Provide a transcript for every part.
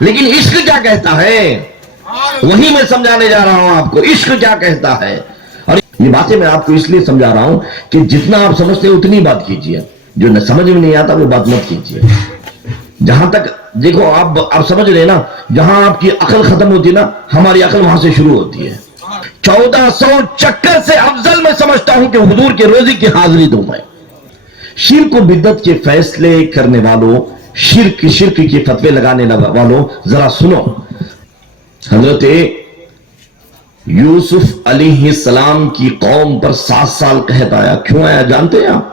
لیکن عشق کیا کہتا ہے وہی میں سمجھانے جا رہا ہوں آپ کو. عشق کیا کہتا ہے, اور یہ باتیں میں آپ کو اس لیے سمجھا رہا ہوں کہ جتنا آپ سمجھتے ہیں اتنی بات کیجئے, جو نہ سمجھ میں نہیں آتا وہ بات مت کیجئے. جہاں تک دیکھو آپ سمجھ رہے نا, جہاں آپ کی عقل ختم ہوتی ہے نا, ہماری عقل وہاں سے شروع ہوتی ہے. 1400 چکر سے افضل میں سمجھتا ہوں کہ حضور کے روزی کی حاضری دوں میں. شرک و بدعت کے فیصلے کرنے والوں, شرک کے فتوے لگانے والوں, ذرا سنو. حضرت یوسف علیہ السلام کی قوم پر 7 سال قحط آیا. کیوں آیا جانتے ہیں آپ؟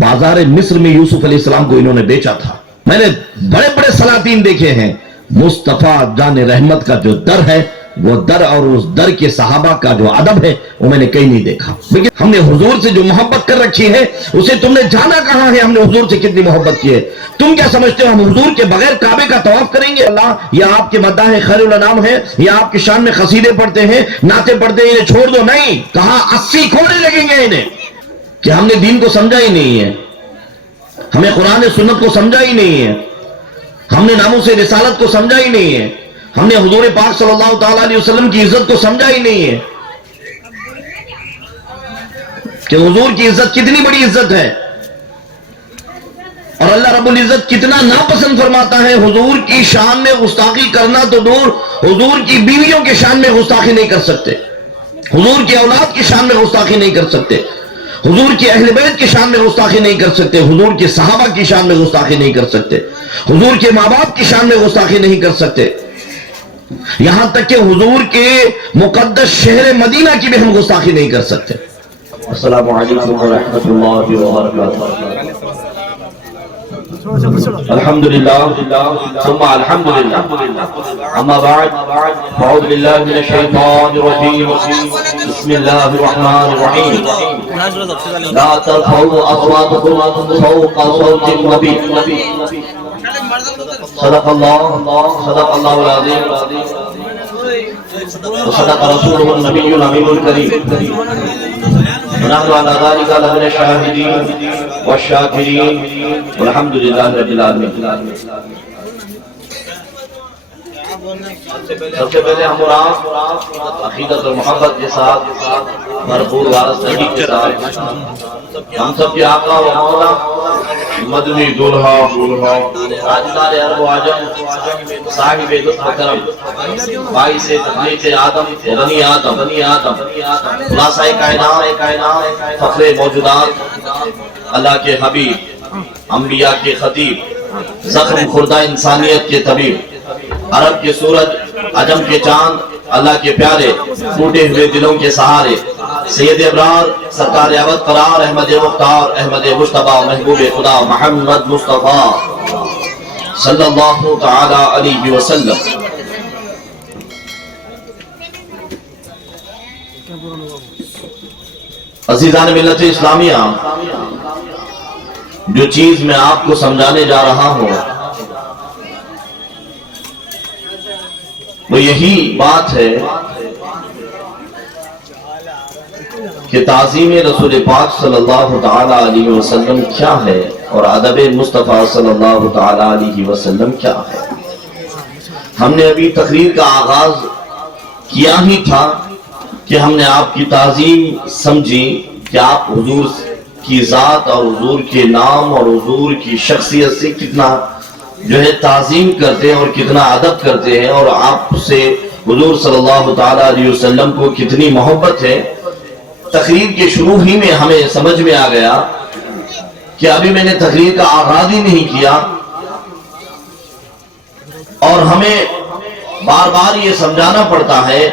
بازار مصر میں یوسف علیہ السلام کو انہوں نے بیچا تھا. میں نے بڑے بڑے سلاطین دیکھے ہیں, مصطفیٰ جان رحمت کا جو در ہے, وہ در اور اس در کے صحابہ کا جو ادب ہے, وہ میں نے کہیں نہیں دیکھا. لیکن ہم نے حضور سے جو محبت کر رکھی ہے, اسے تم نے جانا کہاں ہے؟ ہم نے حضور سے کتنی محبت کی ہے. تم کیا سمجھتے ہو ہم حضور کے بغیر کعبے کا طواف کریں گے؟ اللہ یا آپ کے مداح خیر الانام ہے, یا آپ کی شان میں قصیدے پڑھتے ہیں, نعتیں پڑھتے ہیں, انہیں چھوڑ دو. نہیں, کہا 80 کھوڑے لگیں گے انہیں, کہ ہم نے دین کو سمجھا ہی نہیں ہے, ہمیں قرآن سنت کو سمجھا ہی نہیں ہے, ہم نے ناموس رسالت کو سمجھا ہی نہیں ہے, ہم نے حضور پاک صلی اللہ تعالیٰ علیہ وسلم کی عزت کو سمجھا ہی نہیں ہے کہ حضور کی عزت کتنی بڑی عزت ہے, اور اللہ رب العزت کتنا ناپسند فرماتا ہے. حضور کی شان میں گستاخی کرنا تو دور, حضور کی بیویوں کی شان میں گستاخی نہیں کر سکتے, حضور کی اولاد کی شان میں گستاخی نہیں کر سکتے, حضور کی اہل بیت کی شان میں گستاخی نہیں کر سکتے, حضور کے صحابہ کی شان میں گستاخی نہیں کر سکتے, حضور کے ماں باپ کی شان میں گستاخی نہیں کر سکتے, یہاں تک کہ حضور کے مقدس شہر مدینہ کی بھی ہم گستاخی نہیں کر سکتے. السلام علیکم ورحمۃ اللہ وبرکاتہ. الحمدللہ ثم الحمدللہ, اما بعد اعوذ باللہ من الشیطان الرجیم, بسم اللہ الرحمن الرحیم. لا ترفعوا اصواتکم فوق صوت النبی. صدق اللہ العظیم وصدق رسولہ النبی الامین الکریم. ونحن على ذلك لمن الشاهدين والشاكرين والحمد لله رب العالمين. سب سے پہلے ہم اور آپ عقیدت اور محبت کے ساتھ بھرپور وارثگی کے ساتھ ہم سب کے آقا و مولا مدنی دلہا تاجدار عرب و عجم صاحب لطف و کرم باعث تخلیق آدم بنی آدم خلاصہ کائنات فخر موجودات اللہ کے حبیب انبیاء کے خطیب زخم خوردہ انسانیت کے طبیب عرب کے سورج عجم کے چاند اللہ کے پیارے ٹوٹے ہوئے دلوں کے سہارے سید ابرار سرکار ابد قرار احمد مختار احمد مجتبی محبوب خدا محمد مصطفیٰ صلی اللہ تعالی علیہ وسلم. عزیزان ملت اسلامیہ, جو چیز میں آپ کو سمجھانے جا رہا ہوں وہ یہی بات ہے کہ تعظیم رسول پاک صلی اللہ تعالی علیہ وسلم کیا ہے اور ادب مصطفیٰ صلی اللہ تعالی علیہ وسلم کیا ہے. ہم نے ابھی تقریر کا آغاز کیا ہی تھا کہ ہم نے آپ کی تعظیم سمجھی کہ آپ حضور کی ذات اور حضور کے نام اور حضور کی شخصیت سے کتنا جو ہے تعظیم کرتے ہیں اور کتنا ادب کرتے ہیں, اور آپ سے حضور صلی اللہ تعالی علیہ وسلم کو کتنی محبت ہے. تقریر کے شروع ہی میں ہمیں سمجھ میں آ گیا کہ ابھی میں نے تقریر کا آغاز ہی نہیں کیا, اور ہمیں بار بار یہ سمجھانا پڑتا ہے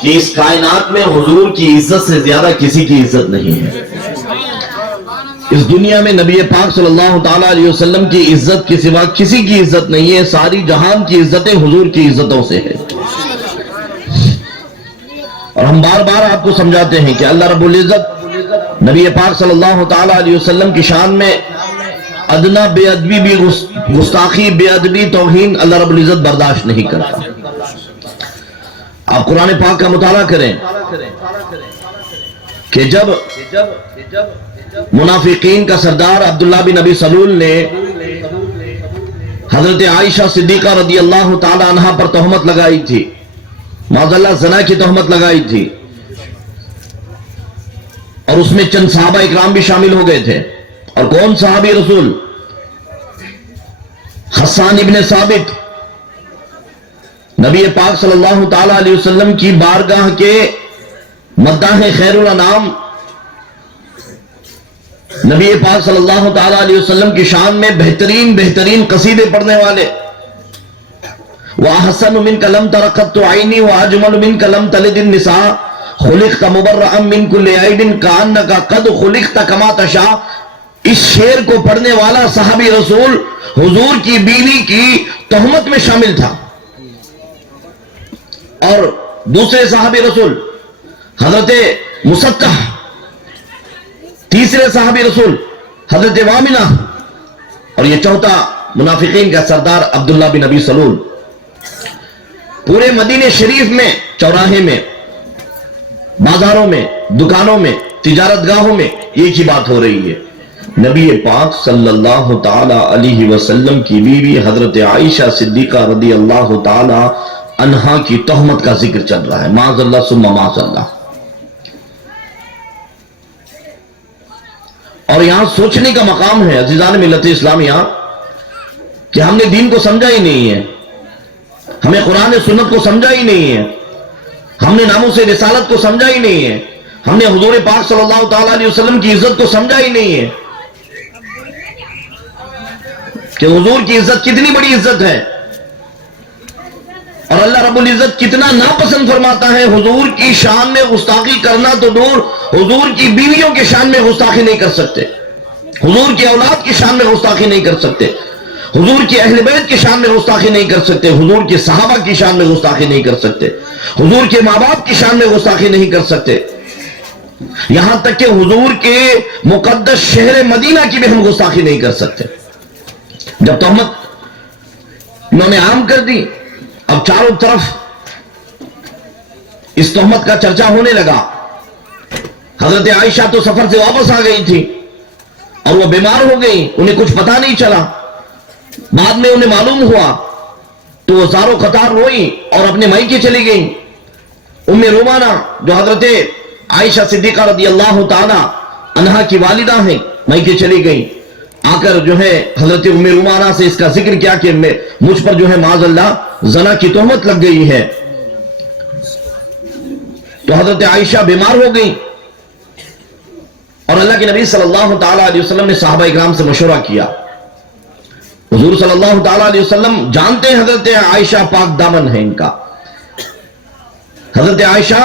کہ اس کائنات میں حضور کی عزت سے زیادہ کسی کی عزت نہیں ہے. اس دنیا میں نبی پاک صلی اللہ تعالی علیہ وسلم کی عزت کے سوا کسی کی عزت نہیں ہے. ساری جہان کی عزتیں حضور کی عزتوں سے ہیں, اور ہم بار بار آپ کو سمجھاتے ہیں کہ اللہ رب العزت نبی پاک صلی اللہ تعالی علیہ وسلم کی شان میں ادنا بے ادبی بھی گستاخی بے ادبی توہین اللہ رب العزت برداشت نہیں کرتا. آپ قرآن پاک کا مطالعہ کریں کہ جب منافقین کا سردار عبداللہ بن ابی سلول نے حضرت عائشہ صدیقہ رضی اللہ تعالی عنہا پر تہمت لگائی تھی، معاذاللہ زنا کی تہمت لگائی تھی، اور اس میں چند صحابہ اکرام بھی شامل ہو گئے تھے۔ اور کون صحابی رسول؟ حسان ابن ثابت، نبی پاک صلی اللہ تعالی علیہ وسلم کی بارگاہ کے مداح خیر الانام، نبی پاک صلی اللہ تعالی علیہ وسلم کی شان میں بہترین قصیدے پڑھنے والے۔ وَأَحْسَنُ مِنْكَ لَمْ تَرَ قَطُّ عَيْنِي وَأَجْمَلُ مِنْكَ لَمْ تَلِدِ النِّسَاءُ خُلِقْتَ مُبَرَّأً مِنْ كُلِّ عَيْبٍ كَأَنَّكَ قَدْ خُلِقْتَ كَمَا تَشَاءُ۔ اس شعر کو پڑھنے والا صحابی رسول حضور کی بیوی کی تہمت میں شامل تھا۔ اور دوسرے صحابی رسول حضرت مصطح، تیسرے صحابی رسول حضرت وامنہ، اور یہ چوتھا منافقین کا سردار عبداللہ بن ابی سلول۔ پورے مدینہ شریف میں، چوراہے میں، بازاروں میں، دکانوں میں، تجارت گاہوں میں ایک ہی بات ہو رہی ہے، نبی پاک صلی اللہ تعالی علیہ وسلم کی بیوی حضرت عائشہ صدیقہ رضی اللہ تعالی عنہا کی تہمت کا ذکر چل رہا ہے، معاذ اللہ ثم معاذ اللہ۔ اور یہاں سوچنے کا مقام ہے عزیزان ملت اسلامیہ کہ ہم نے دین کو سمجھا ہی نہیں ہے، ہمیں قرآن سنت کو سمجھا ہی نہیں ہے، ہم نے ناموس رسالت کو سمجھا ہی نہیں ہے، ہم نے حضور پاک صلی اللہ تعالی علیہ وسلم کی عزت کو سمجھا ہی نہیں ہے کہ حضور کی عزت کتنی بڑی عزت ہے، اور اللہ رب العزت کتنا ناپسند فرماتا ہے۔ حضور کی شان میں گستاخی کرنا تو دور، حضور کی بیویوں کی شان میں گستاخی نہیں کر سکتے، حضور کی اولاد کی شان میں گستاخی نہیں کر سکتے، حضور کی اہل بیت کی شان میں گستاخی نہیں کر سکتے، حضور کے صحابہ کی شان میں گستاخی نہیں کر سکتے، حضور کے ماں باپ کی شان میں گستاخی نہیں کر سکتے، یہاں تک کہ حضور کے مقدس شہر مدینہ کی بھی ہم گستاخی نہیں کر سکتے۔ جب تہمت انہوں نے عام کر دی، اب چاروں طرف اس تہمت کا چرچا ہونے لگا۔ حضرت عائشہ تو سفر سے واپس آ گئی تھی اور وہ بیمار ہو گئی، انہیں کچھ پتا نہیں چلا، بعد میں انہیں معلوم ہوا تو وہ زارو قطار روئی اور اپنے مائکے چلی گئی۔ ام رومانہ جو حضرت عائشہ صدیقہ رضی اللہ تعالی عنہا کی والدہ ہیں، مائکے چلی گئی، آ کر جو ہے حضرت ام رومانہ سے اس کا ذکر کیا کہ مجھ پر جو ہے معاذ اللہ زنا کی تہمت لگ گئی ہے۔ تو حضرت عائشہ بیمار ہو گئی اور اللہ کے نبی صلی اللہ تعالی علیہ وسلم نے صحابہ اکرام سے مشورہ کیا۔ حضور صلی اللہ تعالی علیہ وسلم جانتے ہیں حضرت عائشہ پاک دامن ہے ان کا، حضرت عائشہ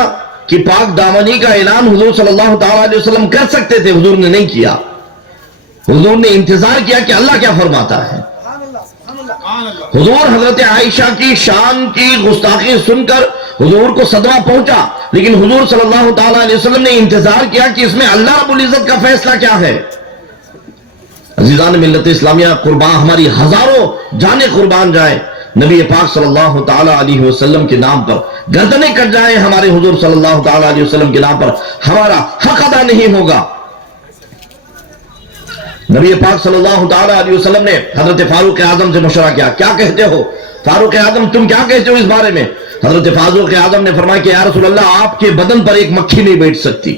کی پاک دامنی کا اعلان حضور صلی اللہ تعالی علیہ وسلم کر سکتے تھے، حضور نے نہیں کیا، حضور نے انتظار کیا کہ اللہ کیا فرماتا ہے۔ حضور حضرت عائشہ کی شان کی گستاخی سن کر حضور کو صدمہ پہنچا، لیکن حضور صلی اللہ تعالی علیہ وسلم نے انتظار کیا کہ اس میں اللہ رب العزت کا فیصلہ کیا ہے۔ عزیزان ملت اسلامیہ، قربان ہماری ہزاروں جانیں قربان جائیں، نبی پاک صلی اللہ تعالی علیہ وسلم کے نام پر گردنیں کٹ جائیں، ہمارے حضور صلی اللہ تعالی علیہ وسلم کے نام پر ہمارا حق ادا نہیں ہوگا۔ نبی پاک صلی اللہ تعالی علیہ وسلم نے حضرت فاروق اعظم سے مشورہ کیا، کیا کہتے ہو فاروق اعظم، تم کیا کہتے ہو اس بارے میں؟ حضرت فاروق اعظم نے فرمایا کہ یا رسول اللہ، آپ کے بدن پر ایک مکھی نہیں بیٹھ سکتی،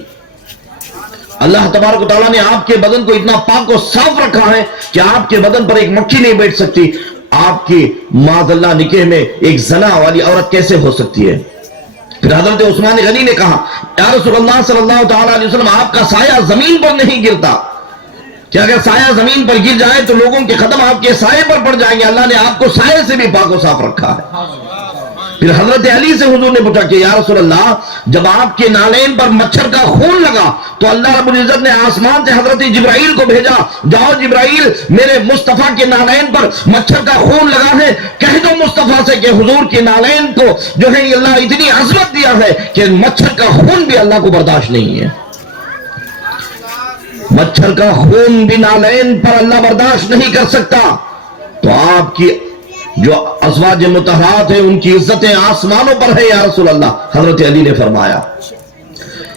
اللہ تبارک و تعالیٰ نے آپ کے بدن کو اتنا پاک و صاف رکھا ہے کہ آپ کے بدن پر ایک مکھی نہیں بیٹھ سکتی، آپ کی معاذ اللہ نکاح میں ایک زنا والی عورت کیسے ہو سکتی ہے؟ پھر حضرت عثمان غنی نے کہا یا رسول اللہ صلی اللہ تعالی علیہ وسلم، آپ کا سایہ زمین پر نہیں گرتا، کہ اگر سایہ زمین پر گر جائے تو لوگوں کے قدم آپ کے سائے پر پڑ جائیں گے، اللہ نے آپ کو سائے سے بھی پاک و صاف رکھا ہے۔ پھر حضرت علی سے حضور نے پوچھا کہ یا رسول اللہ، جب آپ کے نالین پر مچھر کا خون لگا تو اللہ رب العزت نے آسمان سے حضرت جبرائیل کو بھیجا، جاؤ جبرائیل، میرے مصطفیٰ کے نالین پر مچھر کا خون لگا ہے، کہہ دو مصطفیٰ سے کہ حضور کے نالین کو جو ہے اللہ اتنی عظمت دیا ہے کہ مچھر کا خون بھی اللہ کو برداشت نہیں ہے، مچھر کا خون بھی نالین پر اللہ برداشت نہیں کر سکتا۔ تو آپ کی جو ازواج مطہرات ہیں ان کی عزتیں آسمانوں پر ہے یا رسول اللہ، حضرت علی نے فرمایا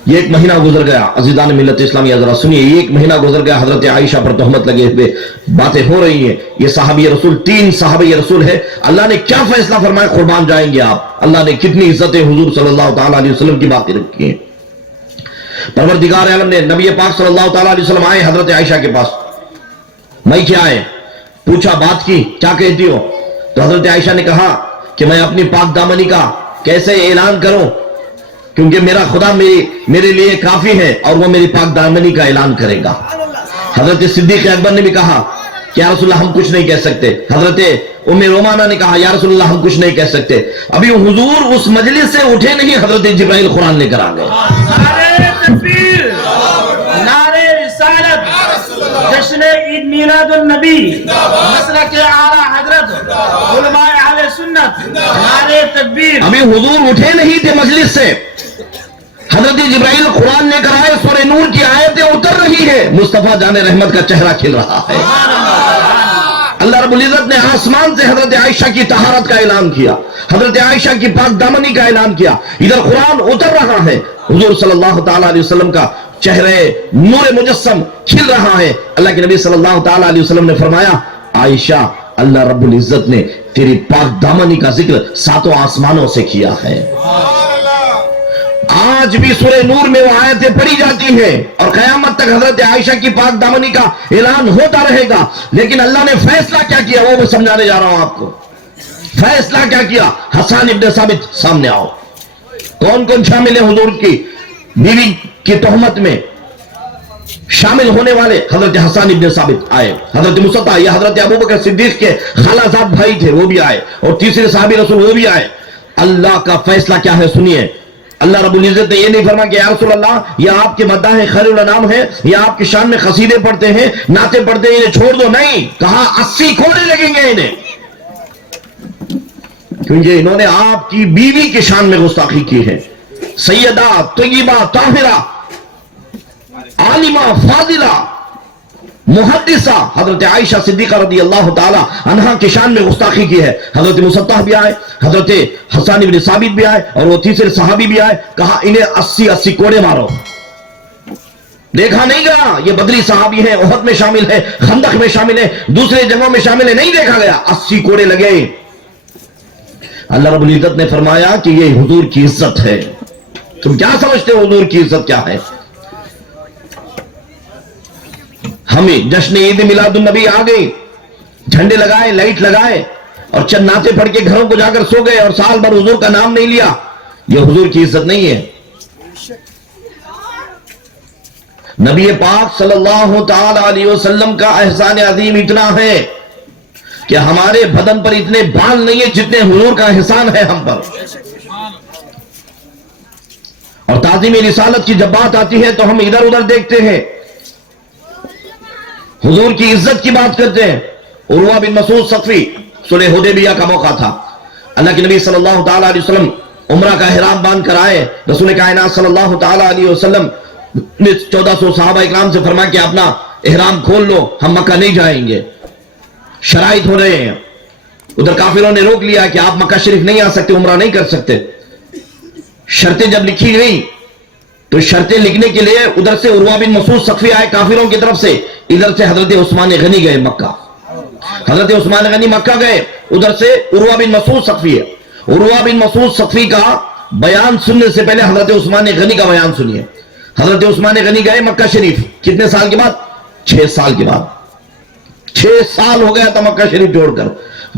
یہ ایک مہینہ گزر گیا. عزیزان ملت اسلامی ذرا سنیے, یہ ایک مہینہ گزر گیا, حضرت عائشہ پر تہمت لگے ہوئے باتیں ہو رہی ہیں. یہ صحابی رسول, 3 صحابی رسول ہے. اللہ نے کیا فیصلہ فرمایا, قربان جائیں گے آپ. اللہ نے کتنی عزتیں حضور صلی اللہ تعالیٰ علیہ وسلم کی باقی رکھی ہیں. پروردگار عالم نے نبی پاک صلی اللہ تعالیٰ علیہ وسلم آئے حضرت عائشہ کے پاس. میں کیا آئے, پوچھا بات کی, کیا کہتی ہو؟ تو حضرت عائشہ نے کہا کہ میں اپنی پاک دامنی کا کیسے اعلان کروں, کیونکہ میرا خدا میرے لیے کافی ہے اور وہ میری پاک دامنی کا اعلان کرے گا. حضرت صدیق اکبر نے بھی کہا کہ یا رسول اللہ ہم کچھ نہیں کہہ سکتے. حضرت ام رومانہ نے کہا یا رسول اللہ ہم کچھ نہیں کہہ سکتے. ابھی حضور اس مجلس سے اٹھے نہیں, حضرت جبرائیل قرآن لے کر آ گئے. نعرے تکبیر, نعرے رسالت, جشن عید میلاد النبی, مسلک اعلیٰ حضرت, علماء اہل سنت, نعرے تکبیر. ابھی حضور اٹھے نہیں تھے مجلس سے, حضرت جبرائیل قرآن لے کر آئے, سورہ نور کی آیتیں اتر رہی ہے, مصطفیٰ جان رحمت کا چہرہ کھل رہا ہے. اللہ رب العزت نے آسمان سے حضرت عائشہ کی طہارت کا اعلان کیا, حضرت عائشہ کی پاک دامنی کا اعلان کیا. ادھر قرآن اتر رہا ہے, حضور صلی اللہ تعالیٰ علیہ وسلم کا چہرے نور مجسم کھل رہا ہے. اللہ کے نبی صلی اللہ تعالیٰ علیہ وسلم نے فرمایا عائشہ اللہ رب العزت نے تیری پاک دامنی کا ذکر 7 آسمانوں سے کیا ہے. آج بھی سورہ نور میں وہ آیتیں پڑھی جاتی ہیں اور قیامت تک حضرت عائشہ کی پاک دامنی کا اعلان ہوتا رہے گا. لیکن اللہ نے فیصلہ کیا کیا وہ میں سمجھانے جا رہا ہوں آپ کو. فیصلہ کیا کیا, حسان ابن ثابت سامنے آؤ. کون کون شامل ہیں حضور کی بیوی کی تہمت میں شامل ہونے والے؟ حضرت حسان ابن ثابت آئے, حضرت مصطفیٰ, یہ حضرت ابوبکر صدیق کے خالہ زاد بھائی تھے, وہ بھی آئے, اور تیسرے صحابی رسول وہ بھی آئے. اللہ کا فیصلہ کیا ہے سنیے. اللہ رب العزت نے یہ نہیں فرمایا کہ یا رسول اللہ یہ آپ کے مداح خیر الانام ہے, یا آپ کی شان میں قصیدے پڑھتے ہیں, نعتیں پڑھتے ہیں, انہیں چھوڑ دو. نہیں, کہا 80 کوڑے لگیں گے انہیں, کیونکہ انہوں نے آپ کی بیوی کی شان میں گستاخی کی ہے. سیدہ طیبہ طاہرہ عالمہ فاضلہ محدثہ حضرت عائشہ صدیقہ رضی اللہ تعالی عنہا کی شان میں گستاخی کی ہے. حضرت مصطفیٰ بھی آئے, حضرت حسان ابن ثابت بھی آئے, اور وہ تیسرے صحابی بھی آئے. کہا انہیں 80 کوڑے مارو. دیکھا نہیں گیا یہ بدری صحابی ہیں, احد میں شامل ہے, خندق میں شامل ہے, دوسرے جنگوں میں شامل ہے, نہیں دیکھا گیا. 80 کوڑے لگے. اللہ رب العزت نے فرمایا کہ یہ حضور کی عزت ہے. تم کیا سمجھتے ہو حضور کی عزت کیا ہے؟ ہمیں جشن عید میلاد النبی آ گئی, جھنڈے لگائے, لائٹ لگائے, اور چند نعتیں پڑھ کے گھروں کو جا کر سو گئے, اور سال بھر حضور کا نام نہیں لیا. یہ حضور کی عزت نہیں ہے. نبی پاک صلی اللہ تعالی علیہ وسلم کا احسان عظیم اتنا ہے کہ ہمارے بدن پر اتنے بال نہیں ہیں جتنے حضور کا احسان ہے ہم پر. اور تعظیم رسالت کی جب بات آتی ہے تو ہم ادھر ادھر دیکھتے ہیں, حضور کی عزت کی بات کرتے ہیں. عروہ بن مسعود ثقفی, صلح حدیبیہ کا موقع تھا, اللہ کے نبی صلی اللہ تعالیٰ علیہ وسلم عمرہ کا احرام باندھ کر آئے. رسول کائنات صلی اللہ تعالیٰ علیہ وسلم نے 1400 صحابہ اکرام سے فرمایا کہ اپنا احرام کھول لو, ہم مکہ نہیں جائیں گے. شرائط ہو رہے ہیں, ادھر کافروں نے روک لیا کہ آپ مکہ شریف نہیں آ سکتے, عمرہ نہیں کر سکتے. شرطیں جب لکھی گئی تو شرطیں لکھنے کے لیے ادھر سے عروہ بن مسعود ثقفی آئے کافروں کی طرف سے, ادھر سے حضرت عثمان غنی گئے مکہ. حضرت عثمان غنی مکہ گئے, ادھر سے عروہ بن مسعود ثقفی ہے. عروہ بن مسعود ثقفی کا بیان سننے سے پہلے حضرت عثمان غنی کا بیان سنیے. حضرت عثمان غنی گئے مکہ شریف کتنے سال کے بعد؟ 6 سال کے بعد. 6 سال ہو گیا تھا مکہ شریف چھوڑ کر.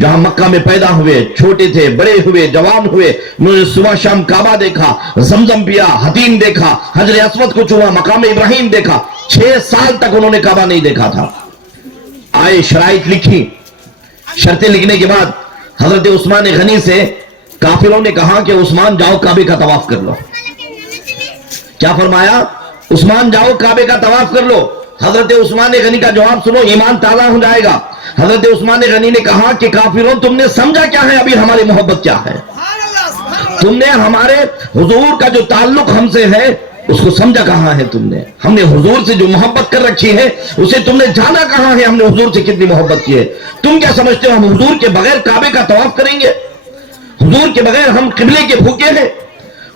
جہاں مکہ میں پیدا ہوئے, چھوٹے تھے, بڑے ہوئے, جوان ہوئے, انہوں نے صبح شام کعبہ دیکھا, زمزم پیا, حتیم دیکھا, حجر اسود کو چھوا, مقام ابراہیم دیکھا. 6 سال تک انہوں نے کعبہ نہیں دیکھا تھا. آئے, شرائط لکھی, شرطیں لکھنے کے بعد حضرت عثمان غنی سے کافروں نے کہا کہ عثمان جاؤ کعبے کا طواف کر لو. کیا فرمایا؟ عثمان جاؤ کعبے کا طواف کر لو. حضرت عثمان غنی کا جواب سنو, ایمان تازہ ہو جائے گا. حضرت عثمان غنی نے کہا کہ کافروں تم نے سمجھا کیا ہے ابھی ہماری محبت کیا ہے؟ تم نے ہمارے حضور کا جو تعلق ہم سے ہے اس کو سمجھا کہاں ہے تم نے؟ ہم نے حضور سے جو محبت کر رکھی ہے اسے تم نے جانا کہاں ہے؟ ہم نے حضور سے کتنی محبت کی ہے. تم کیا سمجھتے ہو ہم حضور کے بغیر کعبے کا طواف کریں گے؟ حضور کے بغیر ہم قبلے کے بھوکے ہیں؟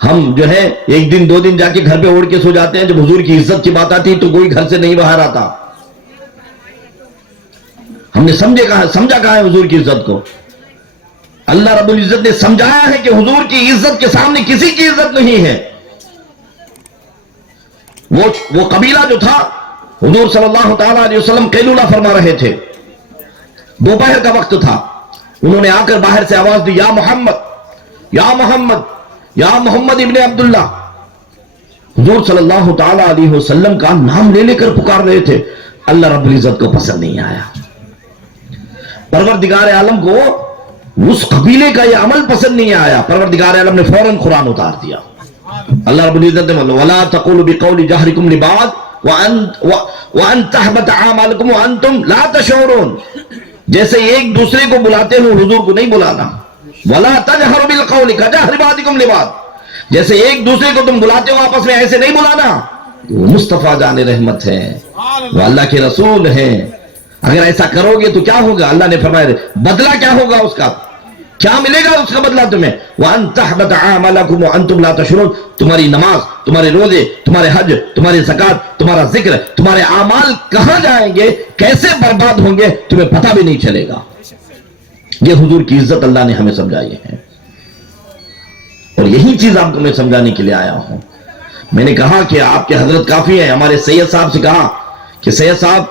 ہم جو ہے ایک دن 2 دن جا کے گھر پہ اوڑھ کے سو جاتے ہیں، جب حضور کی عزت کی بات آتی تو کوئی گھر سے نہیں باہر آتا. ہم نے سمجھا کہا ہے حضور کی عزت کو. اللہ رب العزت نے سمجھایا ہے کہ حضور کی عزت کے سامنے کسی کی عزت نہیں ہے. وہ قبیلہ جو تھا، حضور صلی اللہ تعالی علیہ وسلم قیلولہ فرما رہے تھے، دوپہر کا وقت تھا. انہوں نے آ کر باہر سے آواز دی، یا محمد یا محمد یا محمد ابن عبداللہ. حضور صلی اللہ تعالی علیہ وسلم کا نام لے کر پکار رہے تھے. اللہ رب العزت کو پسند نہیں آیا. پروردگار عالم کو اس قبیلے کا یہ عمل پسند نہیں آیا. پروردگار عالم نے فوراً قرآن اتار دیا. اللہ رب العزت نے وَلَا تَقُولُوا بِقَوْلِ جَهْرِكُمْ لِبَعْضٍ وَأَن تَحْبَطَ أَعْمَالُكُمْ وَأَنْتُمْ لَا تَشْعُرُونَ. جیسے ایک دوسرے کو بلاتے ہو، حضور کو نہیں بلانا. وَلَا تَجْهَرُوا بِالْقَوْلِ كَجَهْرِ بَعْضِكُمْ لِبَعْضٍ. جیسے ایک دوسرے کو تم بلاتے ہو آپس میں ایسے نہیں بلانا. وہ مصطفیٰ جان رحمت ہے، وہ اللہ کے رسول ہیں. اگر ایسا کرو گے تو کیا ہوگا؟ اللہ نے فرمایا بدلہ کیا ہوگا اس کا، کیا ملے گا اس کا بدلہ تمہیں. وَأَن تَحْبَطَ أَعْمَالُكُمْ وَأَنْتُمْ لَا تَشْعُرُونَ. تمہاری نماز، تمہارے روزے، تمہارے حج، تمہاری زکات، تمہارا ذکر، تمہارے اعمال کہاں جائیں گے، کیسے برباد ہوں گے، تمہیں پتہ بھی نہیں چلے گا. یہ حضور کی عزت اللہ نے ہمیں سمجھائی ہے، اور یہی چیز آپ کو میں سمجھانے کے لیے آیا ہوں. میں نے کہا کہ آپ کے حضرت کافی ہیں. ہمارے سید صاحب سے کہا کہ سید صاحب،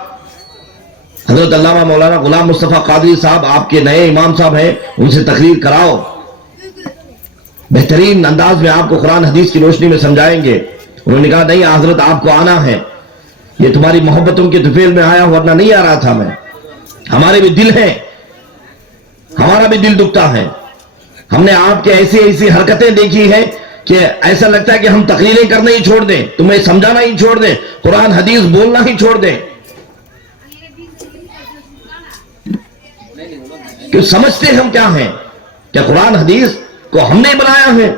حضرت علامہ مولانا غلام مصطفیٰ قادری صاحب آپ کے نئے امام صاحب ہیں، ان سے تقریر کراؤ، بہترین انداز میں آپ کو قرآن حدیث کی روشنی میں سمجھائیں گے. انہوں نے کہا نہیں حضرت آپ کو آنا ہے، یہ تمہاری محبتوں کے طفیل میں آیا ہوں، ورنہ نہیں آ رہا تھا میں. ہمارے بھی دل ہیں، ہمارا بھی دل دکھتا ہے. ہم نے آپ کے ایسی حرکتیں دیکھی ہیں کہ ایسا لگتا ہے کہ ہم تقریریں کرنا ہی چھوڑ دیں، تمہیں سمجھانا ہی چھوڑ دیں، قرآن حدیث بولنا ہی چھوڑ دیں. کہ سمجھتے ہم کیا ہیں؟ کہ قرآن حدیث کو ہم نے بنایا ہے.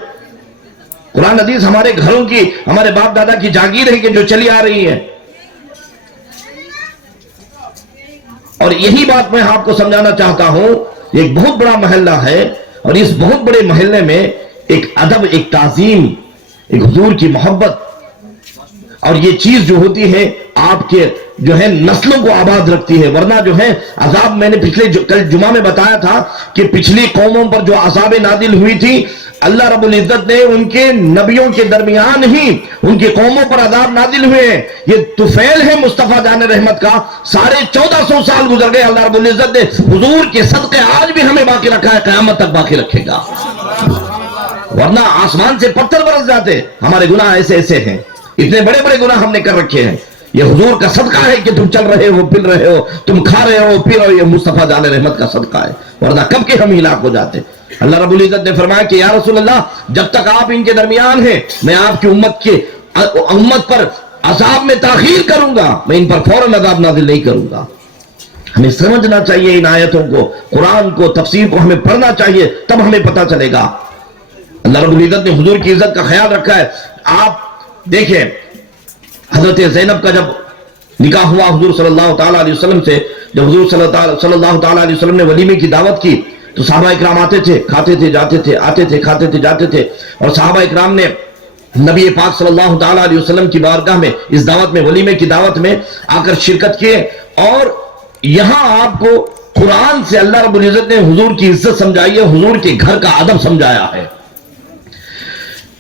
قرآن حدیث ہمارے گھروں کی، ہمارے باپ دادا کی جاگیر ہے کہ جو چلی آ رہی ہے. اور یہی بات میں آپ کو سمجھانا چاہتا ہوں. ایک بہت بڑا محلہ ہے، اور اس بہت بڑے محلے میں ایک ادب، ایک تعظیم، ایک حضور کی محبت، اور یہ چیز جو ہوتی ہے آپ کے جو ہے نسلوں کو آباد رکھتی ہے. ورنہ جو ہے عذاب، میں نے کل جمعہ میں بتایا تھا کہ پچھلی قوموں پر جو عذاب نازل ہوئی تھی، اللہ رب العزت نے ان کے نبیوں کے درمیان ہی ان کی قوموں پر عذاب نازل ہوئے ہیں. یہ طفیل ہے مصطفیٰ جان رحمت کا. 1450 سال گزر گئے، اللہ رب العزت نے حضور کے صدقے آج بھی ہمیں باقی رکھا ہے، قیامت تک باقی رکھے گا. ورنہ آسمان سے پتھر برس جاتے. ہمارے گناہ ایسے ہیں، اتنے بڑے بڑے گناہ ہم نے کر رکھے ہیں. یہ حضور کا صدقہ ہے کہ تم چل رہے ہو، پل رہے ہو، تم کھا رہے ہو، پی رہے ہو. یہ مصطفیٰ جان رحمت کا صدقہ ہے، ورنہ کب کے ہم ہلاک ہو جاتے. اللہ رب العزت نے فرمایا کہ یا رسول اللہ، جب تک آپ ان کے درمیان ہیں، میں آپ کی امت پر عذاب میں تاخیر کروں گا، میں ان پر فوراً عذاب نازل نہیں کروں گا. ہمیں سمجھنا چاہیے ان آیتوں کو، قرآن کو، تفسیر کو ہمیں پڑھنا چاہیے، تب ہمیں پتہ چلے گا. اللہ رب العزت نے حضور کی عزت کا خیال رکھا ہے. آپ دیکھیں حضرت زینب کا جب نکاح ہوا حضور صلی اللہ تعالیٰ علیہ وسلم سے، جب حضور صلی اللہ تعالیٰ علیہ وسلم نے ولیمے کی دعوت کی تو صحابہ اکرام آتے تھے، کھاتے تھے، جاتے تھے، آتے تھے، کھاتے تھے، جاتے تھے. اور صحابہ اکرام نے نبی پاک صلی اللہ تعالیٰ علیہ وسلم کی بارگاہ میں اس دعوت میں، ولیمے کی دعوت میں آ کر شرکت کیے. اور یہاں آپ کو قرآن سے اللہ رب العزت نے حضور کی عزت سمجھائی ہے، حضور کے گھر کا ادب سمجھایا ہے.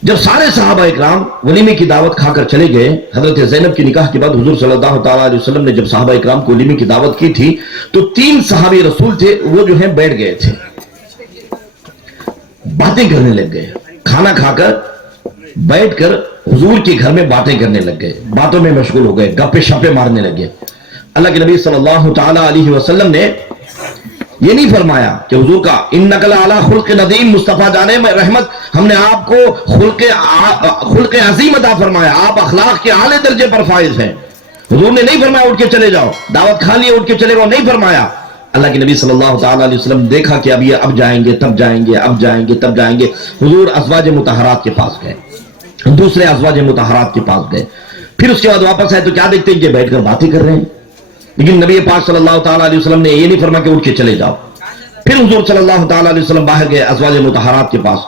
جب سارے صحابہ اکرام ولیمے کی دعوت کھا کر چلے گئے، حضرت زینب کی نکاح کے بعد حضور صلی اللہ تعالیٰ علیہ وسلم نے جب صحابہ اکرام کو ولیمے کی دعوت کی تھی تو 3 صحابی رسول تھے، وہ جو ہیں بیٹھ گئے تھے، باتیں کرنے لگ گئے. کھانا کھا کر بیٹھ کر حضور کے گھر میں باتیں کرنے لگ گئے، باتوں میں مشغول ہو گئے، گپے شپے مارنے لگے. اللہ کے نبی صلی اللہ تعالیٰ علیہ وسلم نے یہ نہیں فرمایا کہ حضور کا انک لعلی خلق ندیم، مصطفیٰ جانے میں رحمت، ہم نے آپ کو خلق عظیم عطا فرمایا، آپ اخلاق کے اعلی درجے پر فائز ہیں. حضور نے نہیں فرمایا اٹھ کے چلے جاؤ، دعوت کھا لیے اٹھ کے چلے جاؤ، نہیں فرمایا. اللہ کے نبی صلی اللہ تعالیٰ علیہ وسلم دیکھا کہ اب جائیں گے، تب جائیں گے، اب جائیں گے، تب جائیں گے. حضور ازواج مطہرات کے پاس گئے، دوسرے ازواج مطہرات کے پاس گئے. پھر اس کے بعد واپس آئے تو کیا دیکھتے ہیں کہ بیٹھ کر باتیں کر رہے ہیں. لیکن نبی پاک صلی اللہ تعالیٰ علیہ وسلم نے یہ نہیں فرمایا کہ اٹھ کے چلے جاؤ. پھر حضور صلی اللہ تعالیٰ علیہ وسلم باہر گئے ازواج مطہرات کے پاس.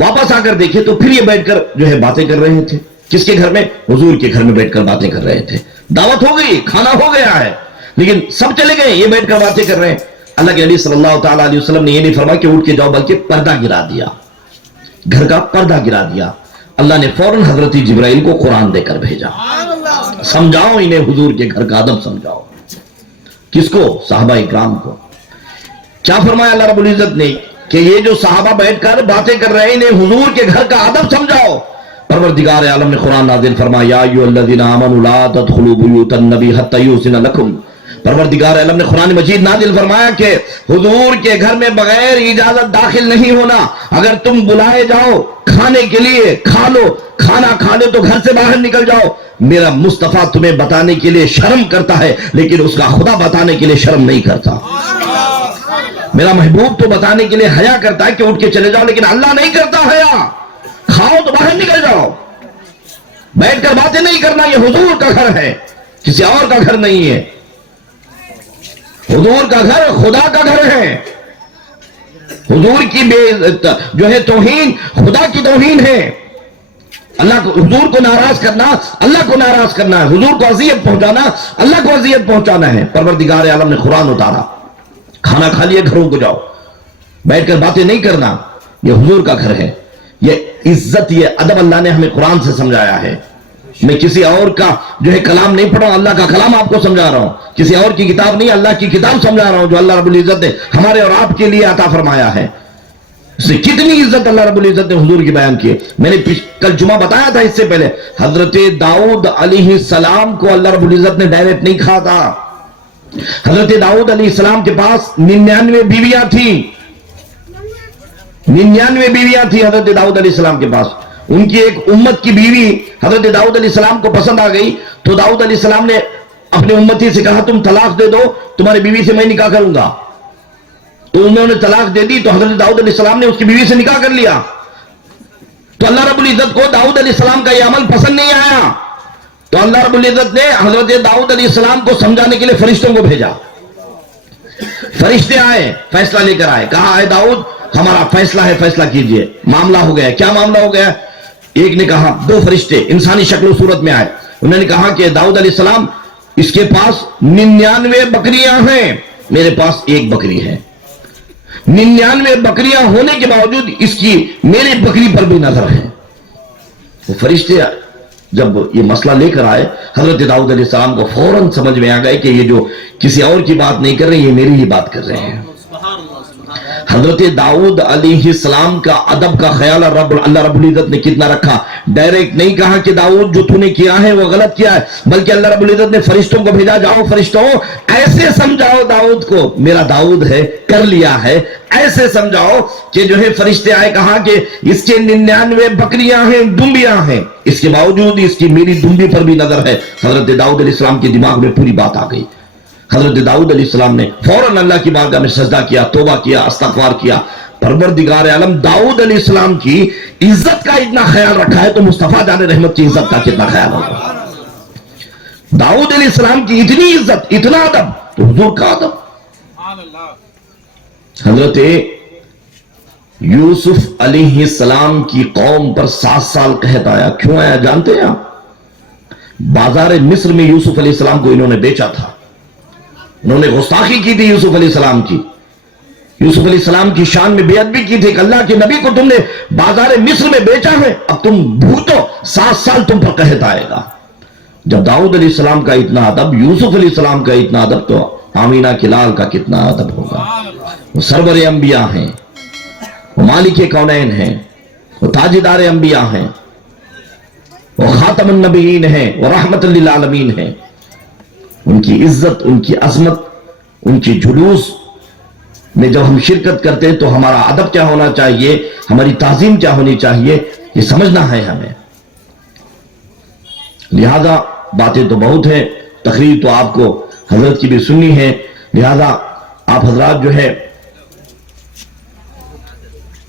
واپس آ کر دیکھے تو پھر یہ بیٹھ کر جو ہے باتیں کر رہے تھے. کس کے گھر میں؟ حضور کے گھر میں بیٹھ کر باتیں کر رہے تھے. دعوت ہو گئی, کھانا ہو گیا ہے, لیکن سب چلے گئے, یہ بیٹھ کر باتیں کر رہے ہیں. اللہ کے نبی صلی اللہ تعالیٰ علیہ وسلم نے یہ نہیں فرمایا کہ اٹھ کے جاؤ, بلکہ پردہ گرا دیا, گھر کا پردہ گرا دیا. اللہ نے فوراً حضرت جبرائیل کو قرآن دے کر بھیجا, سمجھاؤ انہیں حضور کے گھر کا ادب سمجھاؤ. کس کو؟ صحابہ اکرام کو. کیا فرمایا اللہ رب العزت نے کہ یہ جو صحابہ بیٹھ کر باتیں کر رہے ہیں انہیں حضور کے گھر کا ادب سمجھاؤ. پروردگار عالم نے قرآن نازل فرمایا یا ایھا الذین آمنوا لا تدخلوا بیوت النبی حتی یؤذن لکم. پروردگار عالم نے قرآن مجید نازل فرمایا کہ حضور کے گھر میں بغیر اجازت داخل نہیں ہونا. اگر تم بلائے جاؤ کھانے کے لیے, کھا لو, کھانا کھا لو تو گھر سے باہر نکل جاؤ. میرا مصطفیٰ تمہیں بتانے کے لیے شرم کرتا ہے, لیکن اس کا خدا بتانے کے لیے شرم نہیں کرتا. میرا محبوب تو بتانے کے لیے حیا کرتا ہے کہ اٹھ کے چلے جاؤ, لیکن اللہ نہیں کرتا حیا. کھاؤ تو باہر نکل جاؤ, بیٹھ کر باتیں نہیں کرنا. یہ حضور کا گھر ہے, کسی اور کا گھر نہیں ہے. حضور کا گھر خدا کا گھر ہے. حضور کی جو ہے توہین خدا کی توہین ہے. اللہ کو, حضور کو ناراض کرنا اللہ کو ناراض کرنا ہے. حضور کو اذیت پہنچانا اللہ کو اذیت پہنچانا ہے. پروردگار عالم نے قرآن اتارا, کھانا کھا لیے گھروں کو جاؤ, بیٹھ کر باتیں نہیں کرنا. یہ حضور کا گھر ہے. یہ عزت, یہ ادب اللہ نے ہمیں قرآن سے سمجھایا ہے. میں کسی اور کا جو ہے کلام نہیں پڑھ رہا ہوں, اللہ کا کلام آپ کو سمجھا رہا ہوں. کسی اور کی کتاب نہیں, اللہ کی کتاب سمجھا رہا ہوں جو اللہ رب العزت نے ہمارے اور آپ کے لیے عطا فرمایا ہے. اس سے کتنی عزت اللہ رب العزت نے حضور کی بیان کی ہے. میں نے کل جمعہ بتایا تھا, اس سے پہلے حضرت داؤد علیہ السلام کو اللہ رب العزت نے ڈائریکٹ نہیں کہا تھا. حضرت داؤد علیہ السلام کے پاس 99 بیویاں تھیں. 99 بیویاں تھیں حضرت داؤد علیہ السلام کے پاس. ان کی ایک امت کی بیوی حضرت داؤد علیہ السلام کو پسند آ گئی, تو داؤد علیہ السلام نے اپنے امتی سے کہا تم طلاق دے دو, تمہاری بیوی سے میں نکاح کروں گا. تو انہوں نے طلاق دے دی, تو حضرت داؤد علیہ السلام نے اس کی بیوی سے نکاح کر لیا. تو اللہ رب العزت کو داؤد علیہ السلام کا یہ عمل پسند نہیں آیا, تو اللہ رب العزت نے حضرت داؤد علیہ السلام کو سمجھانے کے لیے فرشتوں کو بھیجا. فرشتے آئے, فیصلہ لے کر آئے, کہا اے داؤد ہمارا فیصلہ ہے, فیصلہ کیجئے. معاملہ ہو گیا. کیا معاملہ ہو گیا؟ ایک نے کہا, 2 فرشتے انسانی شکل و صورت میں آئے, انہوں نے کہا کہ داؤد علیہ السلام اس کے پاس 99 بکریاں ہیں, میرے پاس 1 بکری ہے. 99 بکریاں ہونے کے باوجود اس کی میری بکری پر بھی نظر ہے. وہ فرشتے جب یہ مسئلہ لے کر آئے, حضرت داؤد علیہ السلام کو فوراً سمجھ میں آ گئے کہ یہ جو کسی اور کی بات نہیں کر رہے, یہ میری ہی بات کر رہے ہیں. حضرت داؤد علیہ السلام کا ادب کا خیال اللہ رب العزت نے کتنا رکھا. ڈائریکٹ نہیں کہا کہ داؤد جو تو نے کیا ہے وہ غلط کیا ہے, بلکہ اللہ رب العزت نے فرشتوں کو بھیجا, جاؤ فرشتوں ایسے سمجھاؤ داؤد کو, میرا داؤد ہے کر لیا ہے, ایسے سمجھاؤ کہ جو ہے فرشتے آئے, کہا کہ اس کے 99 بکریاں ہیں, دمبیاں ہیں, اس کے باوجود اس کی میری دمبی پر بھی نظر ہے. حضرت داؤد علیہ السلام کے دماغ میں پوری بات آ گئی. حضرت داؤد علیہ السلام نے فوراً اللہ کی بارگاہ میں سجدہ کیا, توبہ کیا, استغفار کیا. پروردگار عالم داؤد علیہ السلام کی عزت کا اتنا خیال رکھا ہے, تو مصطفیٰ جان رحمت کی عزت کا کتنا خیال ہوگا. داؤد علیہ السلام کی اتنی عزت, اتنا ادب, تو حضور کا ادب. حضرت یوسف علیہ السلام کی قوم پر 7 سال قحط آیا. کیوں آیا جانتے ہیں آپ؟ بازار مصر میں یوسف علیہ السلام کو انہوں نے بیچا تھا. انہوں نے گستاخی کی تھی یوسف علیہ السلام کی. یوسف علیہ السلام کی شان میں بے ادبی کی تھی کہ اللہ کے نبی کو تم نے بازار مصر میں بیچا ہے, اب تم بھوتو, 7 سال تم پر قحط آئے گا. جب داؤد علیہ السلام کا اتنا ادب, یوسف علیہ السلام کا اتنا ادب, تو آمینہ کے لال کا کتنا ادب ہوگا. وہ سرور انبیاء ہیں, وہ مالک کونین ہیں, وہ تاجدار انبیاء ہیں, وہ خاتم النبیین ہیں, وہ رحمت للعالمین ہیں. ان کی عزت, ان کی عظمت, ان کی جلوس میں جب ہم شرکت کرتے ہیں تو ہمارا ادب کیا ہونا چاہیے, ہماری تعظیم کیا ہونی چاہیے, یہ سمجھنا ہے ہمیں. لہذا باتیں تو بہت ہیں, تقریر تو آپ کو حضرت کی بھی سننی ہے, لہذا آپ حضرات جو ہے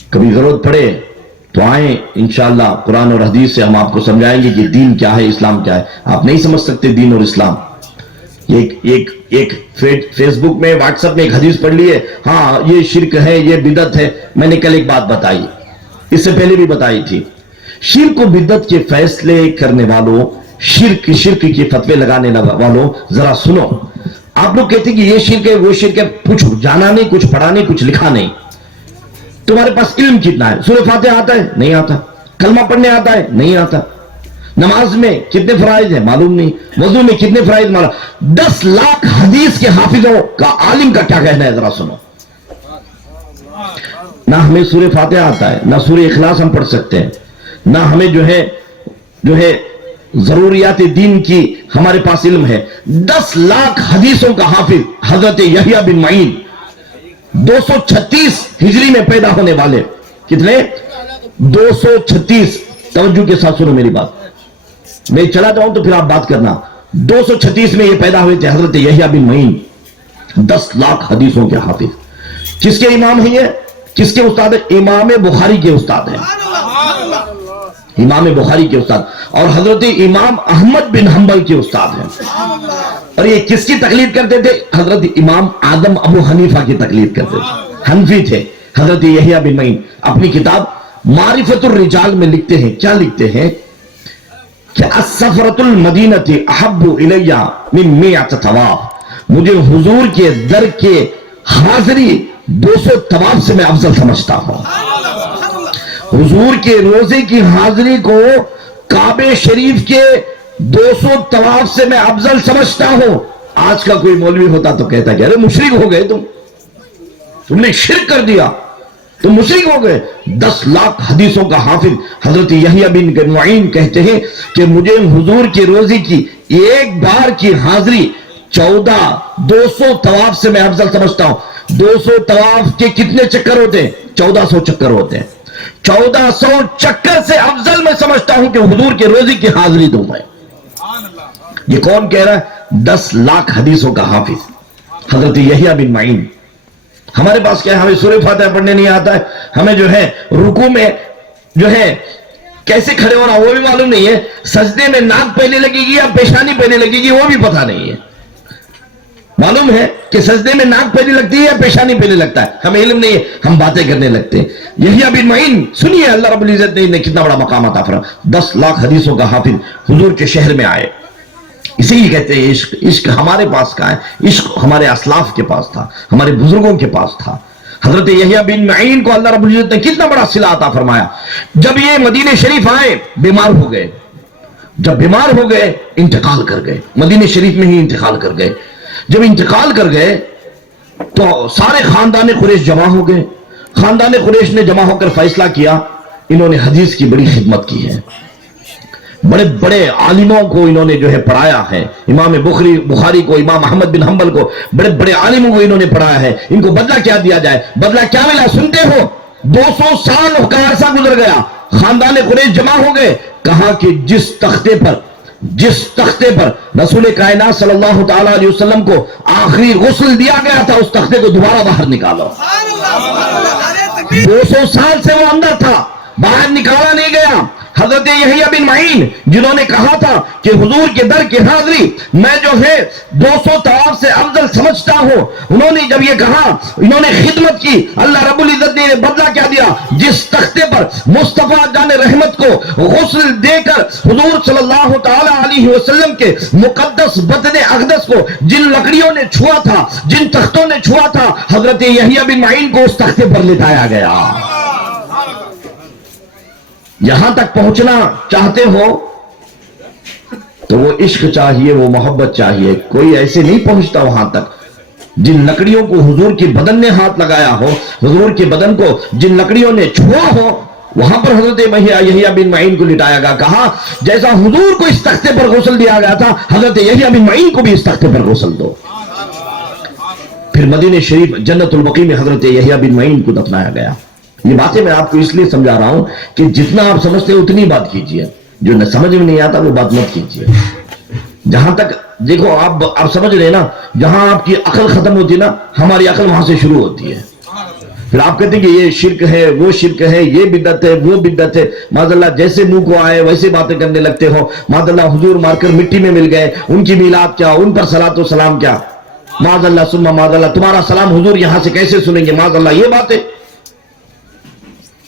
کبھی ضرورت پڑے تو آئیں, انشاءاللہ قرآن اور حدیث سے ہم آپ کو سمجھائیں گے کہ دین کیا ہے, اسلام کیا ہے. آپ نہیں سمجھ سکتے دین اور اسلام. ایک فیس بک میں, واٹس ایپ میں ایک حدیث پڑھ لیے, ہاں یہ شرک ہے, یہ بدعت ہے. میں نے کل ایک بات بتائی, اس سے پہلے بھی بتائی تھی. شرک و بدعت کے فیصلے کرنے والوں، شرک کے فتوے لگانے والوں، ذرا سنو. آپ لوگ کہتے ہیں کہ یہ شرک ہے وہ شرک ہے، کچھ جانا نہیں، کچھ پڑھا نہیں، کچھ لکھا نہیں. تمہارے پاس علم کتنا ہے؟ سورہ فاتحہ آتا ہے؟ نہیں آتا. کلمہ پڑھنے آتا ہے؟ نہیں آتا. نماز میں کتنے فرائض ہیں؟ معلوم نہیں. وضو میں کتنے فرائض معلوم. 10 لاکھ حدیث کے حافظوں کا، عالم کا کیا کہنا ہے؟ ذرا سنو. نہ ہمیں سورہ فاتحہ آتا ہے، نہ سورہ اخلاص ہم پڑھ سکتے ہیں، نہ ہمیں جو ہے ضروریات دین کی ہمارے پاس علم ہے. 10 لاکھ حدیثوں کا حافظ حضرت یحییٰ بن معین، 236 ہجری میں پیدا ہونے والے. کتنے؟ 236. توجہ کے ساتھ سنو میری بات. میں چلا جاؤں تو پھر آپ بات کرنا. 236 میں یہ پیدا ہوئے تھے حضرت یحییٰ بن معین، 10 لاکھ حدیثوں کے حافظ. کس کے امام ہیں یہ؟ کس کے استاد ہیں؟ امام بخاری کے استاد ہیں. امام بخاری کے استاد. اور حضرت امام احمد بن حنبل کے استاد ہیں. اور یہ کس کی تقلید کرتے تھے؟ حضرت امام آدم ابو حنیفہ کی تقلید کرتے تھے. حنفی تھے حضرت یحییٰ بن معین. اپنی کتاب معرفت الرجال میں لکھتے ہیں، کیا لکھتے ہیں کہ السفرۃ المدینۃ احب الی من 100 طواف. مجھے حضور کے در کے حاضری 200 طواف سے میں افضل سمجھتا ہوں. حضور کے روزے کی حاضری کو کعبہ شریف کے 200 طواف سے میں افضل سمجھتا ہوں. آج کا کوئی مولوی ہوتا تو کہتا کہ ارے مشرک ہو گئے، تم نے شرک کر دیا، تم مشرک ہو گئے. 10 لاکھ حدیثوں کا حافظ حضرت یحییٰ بن معین کہتے ہیں کہ مجھے حضور کے روزے کی ایک بار کی حاضری 200 طواف سے میں افضل سمجھتا ہوں. 200 طواف کے کتنے چکر ہوتے ہیں؟ 1400 چکر ہوتے ہیں. 1400 چکر سے افضل میں سمجھتا ہوں کہ حضور کے روزے کی حاضری دوں میں. یہ کون کہہ رہا ہے؟ 10 لاکھ حدیثوں کا حافظ حضرت یحییٰ بن معین. ہمارے پاس کیا ہے؟ ہمیں سورہ فاتحہ پڑھنے نہیں آتا ہے. ہمیں جو ہے رکوع میں جو ہے کیسے کھڑے ہونا وہ بھی معلوم نہیں ہے. سجدے میں ناک پہلے لگے گی یا پیشانی پہلے لگے گی وہ بھی پتہ نہیں ہے. معلوم ہے کہ سجدے میں ناک پہلے لگتی ہے یا پیشانی پہلے لگتا ہے، ہمیں علم نہیں ہے، ہم باتیں کرنے لگتے ہیں. یحییٰ بن معین سنیے اللہ رب العزت نے کتنا بڑا مقام عطا فرمایا. 10 لاکھ حدیثوں کا حافظ حضور کے شہر میں آئے. اسی ہی کہتے ہیں عشق. عشق ہمارے پاس کا ہے، عشق ہمارے اسلاف کے پاس تھا، ہمارے بزرگوں کے پاس تھا. حضرت یحییٰ بن معین کو اللہ رب العزت نے کتنا بڑا صلہ عطا فرمایا. جب یہ مدینہ شریف آئے بیمار ہو گئے. جب بیمار ہو گئے انتقال کر گئے. مدینہ شریف میں ہی انتقال کر گئے. جب انتقال کر گئے تو سارے خاندان قریش جمع ہو گئے. خاندان قریش نے جمع ہو کر فیصلہ کیا انہوں نے حدیث کی بڑی خدمت کی ہے، بڑے بڑے عالموں کو انہوں نے جو ہے پڑھایا ہے. امام بخاری کو، امام احمد بن حنبل کو، بڑے بڑے عالموں کو انہوں نے پڑھایا ہے. ان کو بدلہ کیا دیا جائے؟ بدلہ کیا ملا سنتے ہو؟ 200 سال کا عرصہ گزر گیا، خاندان قریش جمع ہو گئے. کہا کہ جس تختے پر رسول کائنات صلی اللہ تعالی علیہ وسلم کو آخری غسل دیا گیا تھا اس تختے کو دوبارہ باہر نکالو. 200 سال سے وہ اندر تھا، باہر نکالا نہیں گیا. حضرت یحییٰ بن معین جنہوں نے کہا تھا کہ حضور کے در کی حاضری میں جو ہے 200 طواف سے افضل سمجھتا ہوں، انہوں نے جب یہ کہا انہوں نے خدمت کی. اللہ رب العزت نے بدلہ کیا دیا؟ جس تختے پر مصطفیٰ جان رحمت کو غسل دے کر حضور صلی اللہ تعالی علیہ وسلم کے مقدس بدن اقدس کو جن لکڑیوں نے چھوا تھا، جن تختوں نے چھوا تھا، حضرت یحییٰ بن معین کو اس تختے پر لٹایا گیا. یہاں تک پہنچنا چاہتے ہو تو وہ عشق چاہیے، وہ محبت چاہیے. کوئی ایسے نہیں پہنچتا وہاں تک. جن لکڑیوں کو حضور کے بدن نے ہاتھ لگایا ہو، حضور کے بدن کو جن لکڑیوں نے چھوا ہو، وہاں پر حضرت یحییٰ بن معین کو لٹایا گیا. کہا جیسا حضور کو اس تختے پر غسل دیا گیا تھا حضرت یحییٰ بن معین کو بھی اس تختے پر غسل دو. پھر مدینہ شریف جنت البقیع میں حضرت یحییٰ بن معین کو دفنایا گیا. یہ باتیں میں آپ کو اس لیے سمجھا رہا ہوں کہ جتنا آپ سمجھتے ہیں اتنی بات کیجئے، جو نہ سمجھ میں نہیں آتا وہ بات مت کیجئے. جہاں تک دیکھو آپ سمجھ رہے نا، جہاں آپ کی عقل ختم ہوتی ہے نا، ہماری عقل وہاں سے شروع ہوتی ہے. پھر آپ کہتے ہیں کہ یہ شرک ہے، وہ شرک ہے، یہ بدعت ہے، وہ بدعت ہے. معاذ اللہ جیسے منہ کو آئے ویسے باتیں کرنے لگتے ہو. معاذ اللہ حضور مار کر مٹی میں مل گئے، ان کی میلاد کیا، ان پر صلاۃ و سلام کیا. معاذ اللہ ثم معاذ اللہ، تمہارا سلام حضور یہاں سے کیسے سنیں گے؟ معاذ اللہ یہ باتیں.